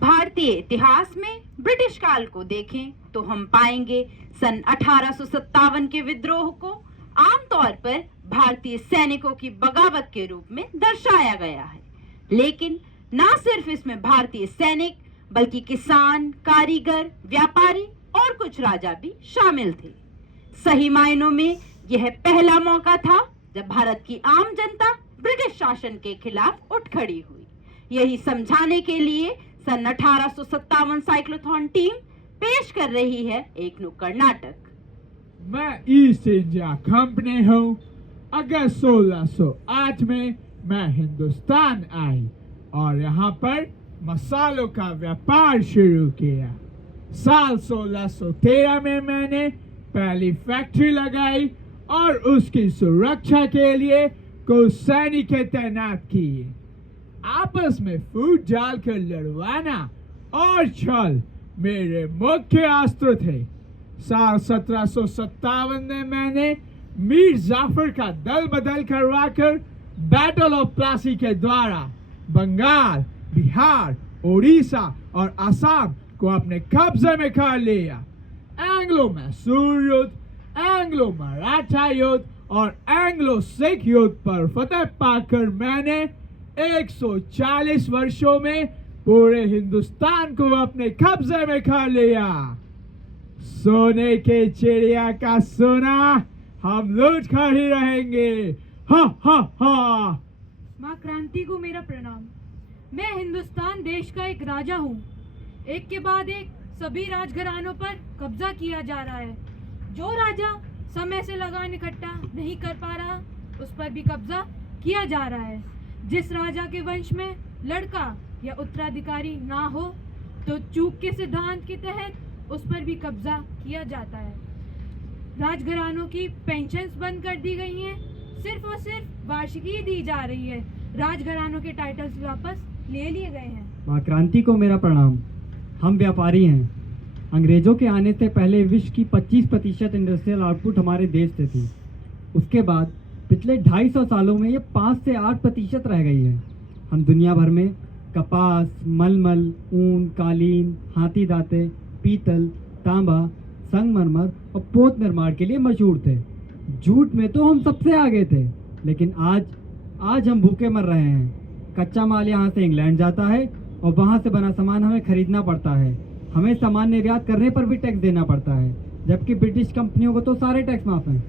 भारतीय इतिहास में ब्रिटिश काल को देखें तो हम पाएंगे सन 1857 के विद्रोह को आमतौर पर भारतीय सैनिकों की बगावत के रूप में दर्शाया गया है, लेकिन न सिर्फ इसमें भारतीय सैनिक बल्कि किसान, कारीगर, व्यापारी और कुछ राजा भी शामिल थे। सही मायनों में यह पहला मौका था जब भारत की आम जनता ब्रिटिश शासन के खिलाफ उठ खड़ी हुई। यही समझाने के लिए सन 1857 साइक्लोथॉन टीम पेश कर रही है एक नुक्कड़ नाटक। मैं ईस्ट इंडिया कंपनी हूँ। अगस्त 1608 में मैं हिंदुस्तान आई और यहाँ पर मसालों का व्यापार शुरू किया। साल 1613 में मैंने पहली फैक्ट्री लगाई और उसकी सुरक्षा के लिए कुछ सैनिक तैनात किए। आपस में फूट डालकर लड़वाना और छल मेरे मुख्य अस्त्र थे। साल 1757 में मैंने मीर जाफर का दल बदल करवाकर बैटल ऑफ प्लासी के द्वारा बंगाल, बिहार, उड़ीसा और असम को अपने कब्जे में कर लिया। एंग्लो मैसूर युद्ध, एंग्लो मराठा युद्ध और एंग्लो सिख युद्ध पर फतेह पाकर मैंने 140 वर्षों में पूरे हिंदुस्तान को अपने कब्जे में कर लिया। सोने के चिड़िया का सोना हम लूट कर ही रहेंगे। हा हा हा। माँ क्रांति को मेरा प्रणाम। मैं हिंदुस्तान देश का एक राजा हूँ। एक के बाद एक सभी राजघरानों पर कब्जा किया जा रहा है। जो राजा समय से लगान इकट्ठा नहीं कर पा रहा उस पर भी कब्जा किया जा रहा है। जिस राजा के वंश में लड़का या उत्तराधिकारी ना हो तो चूक के सिद्धांत के तहत उस पर भी कब्जा किया जाता है। राजघरानों की पेंशन्स बंद कर दी गई हैं। सिर्फ और सिर्फ वार्षिकी दी जा रही है। राजघरानों के टाइटल्स वापस ले लिए गए हैं। माँ क्रांति को मेरा प्रणाम। हम व्यापारी हैं। अंग्रेजों के आने से पहले विश्व की 25% इंडस्ट्रियल आउटपुट हमारे देश से थी। उसके बाद पिछले 250 सालों में ये 5 से 8% रह गई है। हम दुनिया भर में कपास, मलमल, ऊन, कालीन, हाथी दांते, पीतल, तांबा, संगमरमर और पोत निर्माण के लिए मशहूर थे। जूट में तो हम सबसे आगे थे, लेकिन आज हम भूखे मर रहे हैं। कच्चा माल यहाँ से इंग्लैंड जाता है और वहाँ से बना सामान हमें खरीदना पड़ता है। हमें सामान निर्यात करने पर भी टैक्स देना पड़ता है, जबकि ब्रिटिश कंपनियों को तो सारे टैक्स माफ हैं।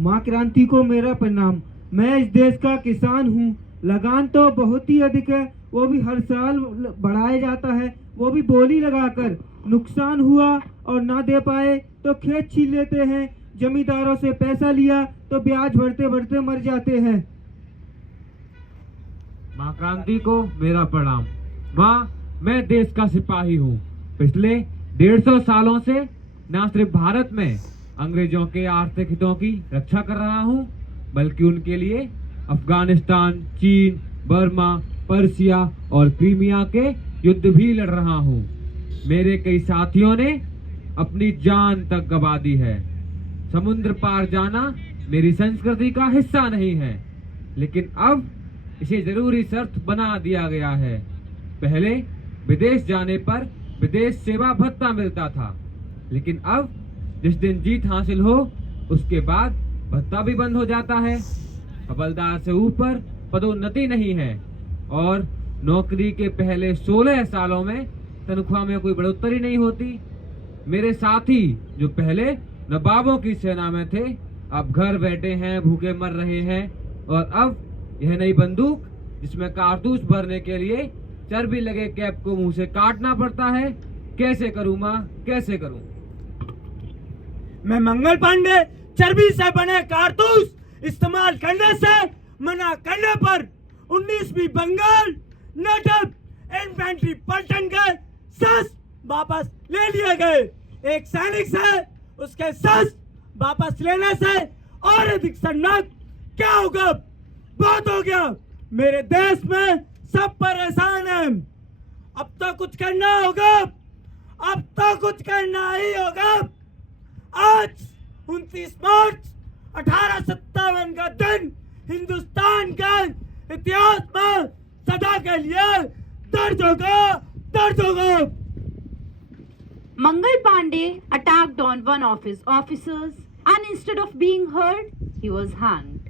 माँ क्रांति को मेरा प्रणाम। मैं इस देश का किसान हूँ। लगान तो बहुत ही अधिक है, वो भी हर साल बढ़ाया जाता है, वो भी बोली लगाकर। नुकसान हुआ और ना दे पाए तो खेत छीन लेते हैं। जमींदारों से पैसा लिया तो ब्याज भरते भरते मर जाते हैं। माँ क्रांति को मेरा प्रणाम। माँ, मैं देश का सिपाही हूँ। पिछले 150 सालों से न सिर्फ भारत में अंग्रेजों के आर्थिक हितों की रक्षा कर रहा हूँ, बल्कि उनके लिए अफगानिस्तान, चीन, बर्मा, पर्सिया और क्रीमिया के युद्ध भी लड़ रहा हूँ। मेरे कई साथियों ने अपनी जान तक गंवा दी है। समुद्र पार जाना मेरी संस्कृति का हिस्सा नहीं है, लेकिन अब इसे जरूरी शर्त बना दिया गया है। पहले विदेश जाने पर विदेश सेवा भत्ता मिलता था, लेकिन अब जिस दिन जीत हासिल हो उसके बाद भत्ता भी बंद हो जाता है। हवलदार से ऊपर पदोन्नति नहीं है और नौकरी के पहले 16 सालों में तनख्वाह में कोई बढ़ोतरी नहीं होती। मेरे साथी जो पहले नवाबों की सेना में थे अब घर बैठे हैं, भूखे मर रहे हैं। और अब यह नई बंदूक जिसमें कारतूस भरने के लिए चर्बी लगे कैप को मुंह से काटना पड़ता है। कैसे करूं माँ, कैसे करूं? मैं मंगल पांडे चर्बी से बने कारतूस इस्तेमाल करने से मना करने पर 19वीं बंगाल नेटिव इन्फेंट्री पलटन के शस्त्र वापस ले लिए गए। एक सैनिक से उसके शस्त्र वापस लेने से और अधिक शर्मनाक क्या होगा? बहुत हो गया। मेरे देश में सब परेशान हैं। अब तो कुछ करना होगा, अब तो कुछ करना ही होगा। आज 29 मार्च 1857 का दिन हिंदुस्तान के इतिहास में सदा के लिए दर्द होगा, दर्द होगा। Mangal Pandey attacked on one of his officers and instead of being heard, he was hanged.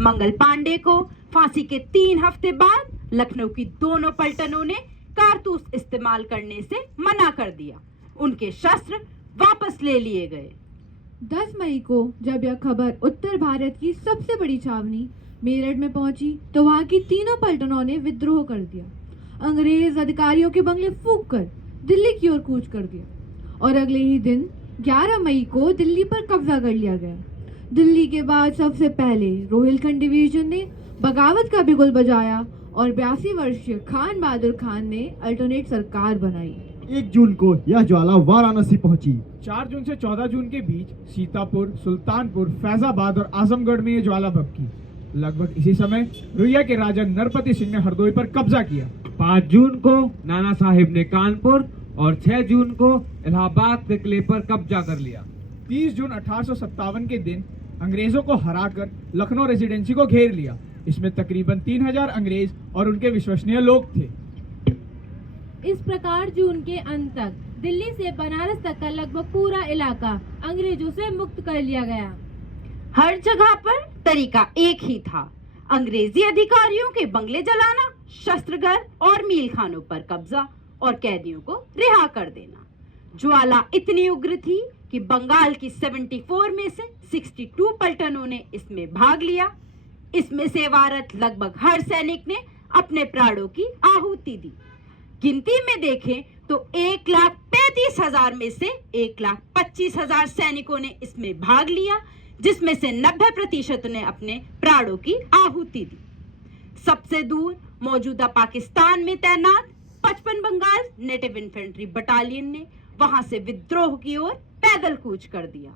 Mangal Pandey को फांसी के 3 हफ्ते बाद लखनऊ की दोनों पलटनों ने कारतूस इस्तेमाल करने से मना कर दिया। उनके शस्त्र वापस ले लिए गए। 10 मई को जब यह खबर उत्तर भारत की सबसे बड़ी छावनी मेरठ में पहुंची तो वहां की तीनों पलटनों ने विद्रोह कर दिया। अंग्रेज अधिकारियों के बंगले फूंक कर दिल्ली की ओर कूच कर दिया और अगले ही दिन 11 मई को दिल्ली पर कब्जा कर लिया गया। दिल्ली के बाद सबसे पहले रोहिलखंड डिवीजन ने बगावत का बिगुल बजाया और 82 वर्षीय खान बहादुर खान ने अल्टरनेट सरकार बनाई। 1 जून को यह ज्वाला वाराणसी पहुंची। 4 जून से 14 जून के बीच सीतापुर, सुल्तानपुर, फैजाबाद और आजमगढ़ में ये ज्वाला भभकी। लगभग इसी समय रुइया के राजा नरपति सिंह ने हरदोई पर कब्जा किया। 5 जून को नाना साहिब ने कानपुर और 6 जून को इलाहाबाद के किले पर कब्जा कर लिया। 30 जून 1857 के दिन अंग्रेजों को हराकर लखनऊ रेजिडेंसी को घेर लिया। इसमें तकरीबन 3000 अंग्रेज और उनके विश्वसनीय लोग थे। इस प्रकार जून के अंत तक दिल्ली से बनारस तक का लगभग पूरा इलाका अंग्रेजों से मुक्त कर लिया गया। हर जगह पर तरीका एक ही था, अंग्रेजी अधिकारियों के बंगले जलाना, शस्त्रगर और मीलखानों पर कब्जा और कैदियों को रिहा कर देना। ज्वाला इतनी उग्र थी कि बंगाल की 74 में से 62 पलटनों ने इसमें भाग लिया। इसमें सेवारत लगभग हर सैनिक ने अपने प्राणों की आहुति दी। गिनती में देखें तो 1,35,000 में से 1,25,000 सैनिकों ने इसमें भाग लिया, जिसमें से 90% ने अपने प्राणों की आहुति दी। सबसे दूर मौजूदा पाकिस्तान में तैनात 55 बंगाल नेटिव इन्फेंट्री बटालियन ने वहां से विद्रोह की ओर पैदल कूच कर दिया।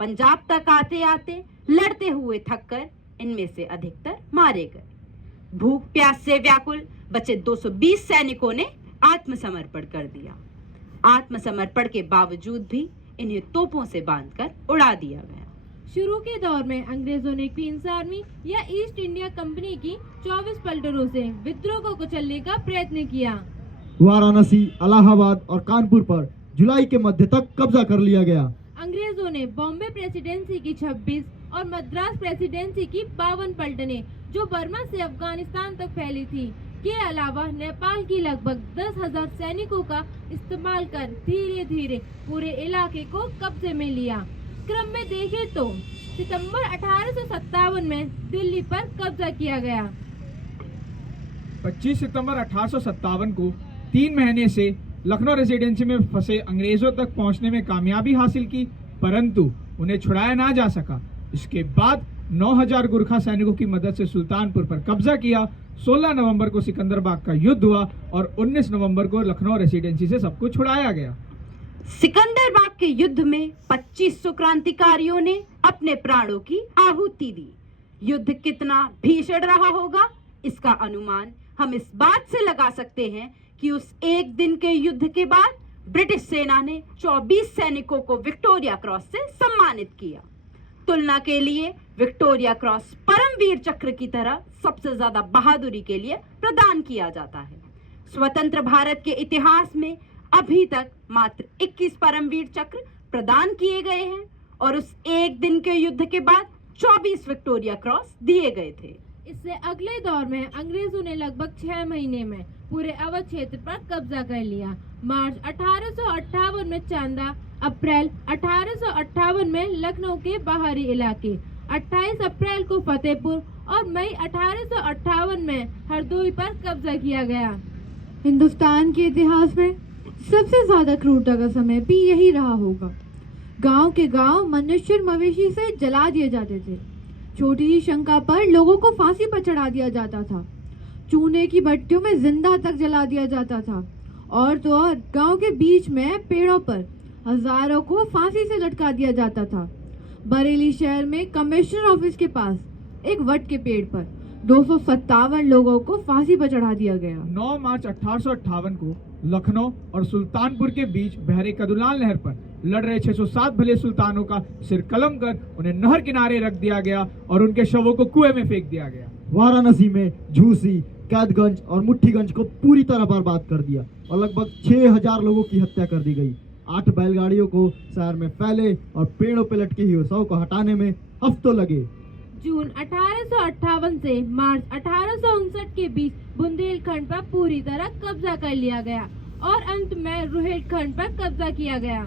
पंजाब तक आते आते लड़ते हुए थककर इनमें से अधिकतर मारे गए। भूख प्यास से व्याकुल बचे 220 सैनिकों ने आत्मसमर्पण कर दिया। आत्मसमर्पण के बावजूद भी इन्हें तोपों से बांधकर उड़ा दिया गया। शुरू के दौर में अंग्रेजों ने क्वींस आर्मी या ईस्ट इंडिया कंपनी की 24 पलटनों से विद्रोह को कुचलने का प्रयत्न किया। वाराणसी, इलाहाबाद और कानपुर पर जुलाई के मध्य तक कब्जा कर लिया गया। अंग्रेजों ने बॉम्बे प्रेसिडेंसी की 26 और मद्रास प्रेसिडेंसी की 52 पलटनें जो बर्मा से अफगानिस्तान तक फैली थी के अलावा नेपाल की लगभग 10,000 सैनिकों का इस्तेमाल कर धीरे धीरे पूरे इलाके को कब्जे में लिया। क्रम में देखें तो सितंबर 1857 में दिल्ली पर कब्जा किया गया। 25 सितंबर 1857 को 3 महीने से लखनऊ रेजिडेंसी में फंसे अंग्रेजों तक पहुंचने में कामयाबी हासिल की, परंतु उन्हें छुड़ाया ना जा सका। इसके बाद 9000 गुरखा सैनिकों की मदद से सुल्तानपुर पर कब्जा किया। 16 नवंबर को सिकंदरबाग का युद्ध हुआ और 19 नवंबर को लखनऊ रेजिडेंसी से सबको छुड़ाया गया। सिकंदरबाग के युद्ध में 2500 क्रांतिकारियों ने अपने प्राणों की आहुति दी। युद्ध कितना भीषण रहा होगा, इसका अनुमान हम इस बात से लगा सकते हैं कि उस एक दिन के युद्ध के बाद ब्रिटिश सेना ने 24 सैनिकों को विक्टोरिया क्रॉस से सम्मानित किया। तुलना के लिए विक्टोरिया क्रॉस परमवीर चक्र की तरह सबसे ज्यादा बहादुरी के लिए प्रदान किया जाता है। स्वतंत्र भारत के इतिहास में अभी तक मात्र 21 परमवीर चक्र प्रदान किए गए हैं और उस एक दिन के युद्ध के बाद 24 विक्टोरिया क्रॉस दिए गए थे। इससे अगले दौर में अंग्रेजों ने लगभग 6 महीने में पूरे अवध क्षेत्र पर कब्जा कर लिया। मार्च 1858 में चांदा, अप्रैल 1858 में लखनऊ के बाहरी इलाके, 28 अप्रैल को फतेहपुर और मई 1858 में हरदोई पर कब्जा किया गया। हिंदुस्तान के इतिहास में सबसे ज्यादा क्रूरता का समय भी यही रहा होगा। गांव के गांव मनुष्य और मवेशी से जला दिए जाते थे। छोटी ही शंका पर लोगों को फांसी पर चढ़ा दिया जाता था। चूने की भट्टियों में जिंदा तक जला दिया जाता था। और तो और गांव के बीच में पेड़ों पर हजारों को फांसी से लटका दिया जाता था। बरेली शहर में कमिश्नर ऑफिस के पास एक वट के पेड़ पर 257 लोगों को फांसी पर चढ़ा दिया गया। 9 मार्च 1858 को लखनऊ और सुल्तानपुर के बीच बहरे कदुलान नहर पर लड़ रहे 607 भले सुल्तानों का सिर कलम कर उन्हें नहर किनारे रख दिया गया और उनके शवों को कुएं में फेंक दिया गया। वाराणसी में झूसी, कैदगंज और मुट्ठीगंज को पूरी तरह बर्बाद कर दिया और लगभग 6000 लोगों की हत्या कर दी गई। 8 बैलगाड़ियों को शहर में फैले और पेड़ों पे लटके हुए शव को हटाने में हफ्तों लगे। जून 1858 से मार्च 1859 के बीच बुंदेलखंड पर पूरी तरह कब्जा कर लिया गया और अंत में रोहिलखंड पर कब्जा किया गया।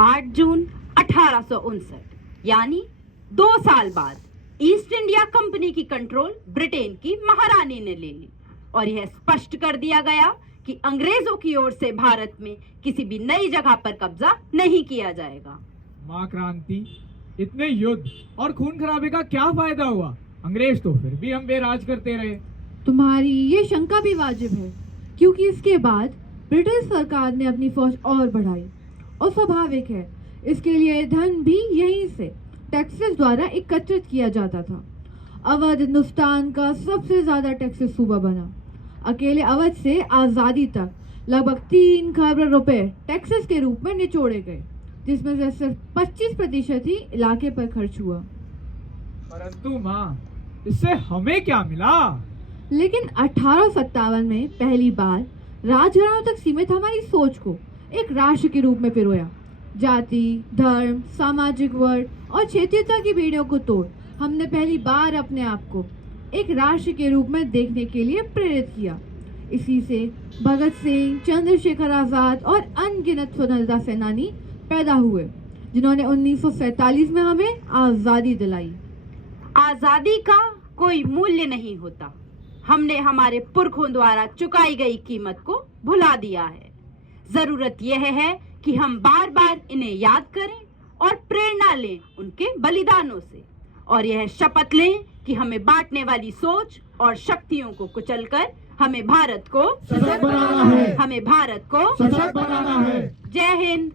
8 जून 1859 यानी 2 साल बाद ईस्ट इंडिया कंपनी की कंट्रोल ब्रिटेन की महारानी ने ले ली और यह स्पष्ट कर दिया गया कि अंग्रेजों की ओर से भारत में किसी भी नई जगह पर कब्जा नहीं किया जाएगा। माँ क्रांति, इतने युद्ध और खून खराबे का क्या फायदा हुआ? अंग्रेज तो फिर भी हम पे राज करते रहे। तुम्हारी ये शंका भी वाजिब है, क्योंकि इसके बाद ब्रिटिश सरकार ने अपनी फौज और बढ़ाई और स्वाभाविक है इसके लिए धन भी यहीं से टैक्सेस द्वारा एकत्रित किया जाता था। अवध हिंदुस्तान का सबसे ज्यादा टैक्सेस सूबा बना। अकेले अवध से आज़ादी तक लगभग 3 खरब रुपए टैक्सेस के रूप में निचोड़े गए, जिसमें से सिर्फ 25% ही इलाके पर खर्च हुआ। परंतु माँ, इससे हमें क्या मिला? लेकिन 1857 में पहली बार राजघरानों तक सीमित हमारी सोच को एक राष्ट्र के रूप में पिरोया। जाति, धर्म, सामाजिक वर्ग और क्षेत्रीयता की बेड़ियों को तोड़ हमने पहली बार अपने आप को एक राष्ट्र के रूप में देखने के लिए प्रेरित किया। इसी से भगत सिंह, चंद्रशेखर आजाद और अनगिनत स्वतंत्रता सेनानी पैदा हुए, जिन्होंने 1947 में हमें आजादी दिलाई। आजादी का कोई मूल्य नहीं होता। हमने हमारे पुरखों द्वारा चुकाई गई कीमत को भुला दिया है। जरूरत यह है कि हम बार बार इन्हें याद करें और प्रेरणा लें उनके बलिदानों से, और यह शपथ लें कि हमें बांटने वाली सोच और शक्तियों को कुचलकर हमें भारत को सशक्त बनाना है। हमें भारत को सशक्त बनाना है। जय हिंद।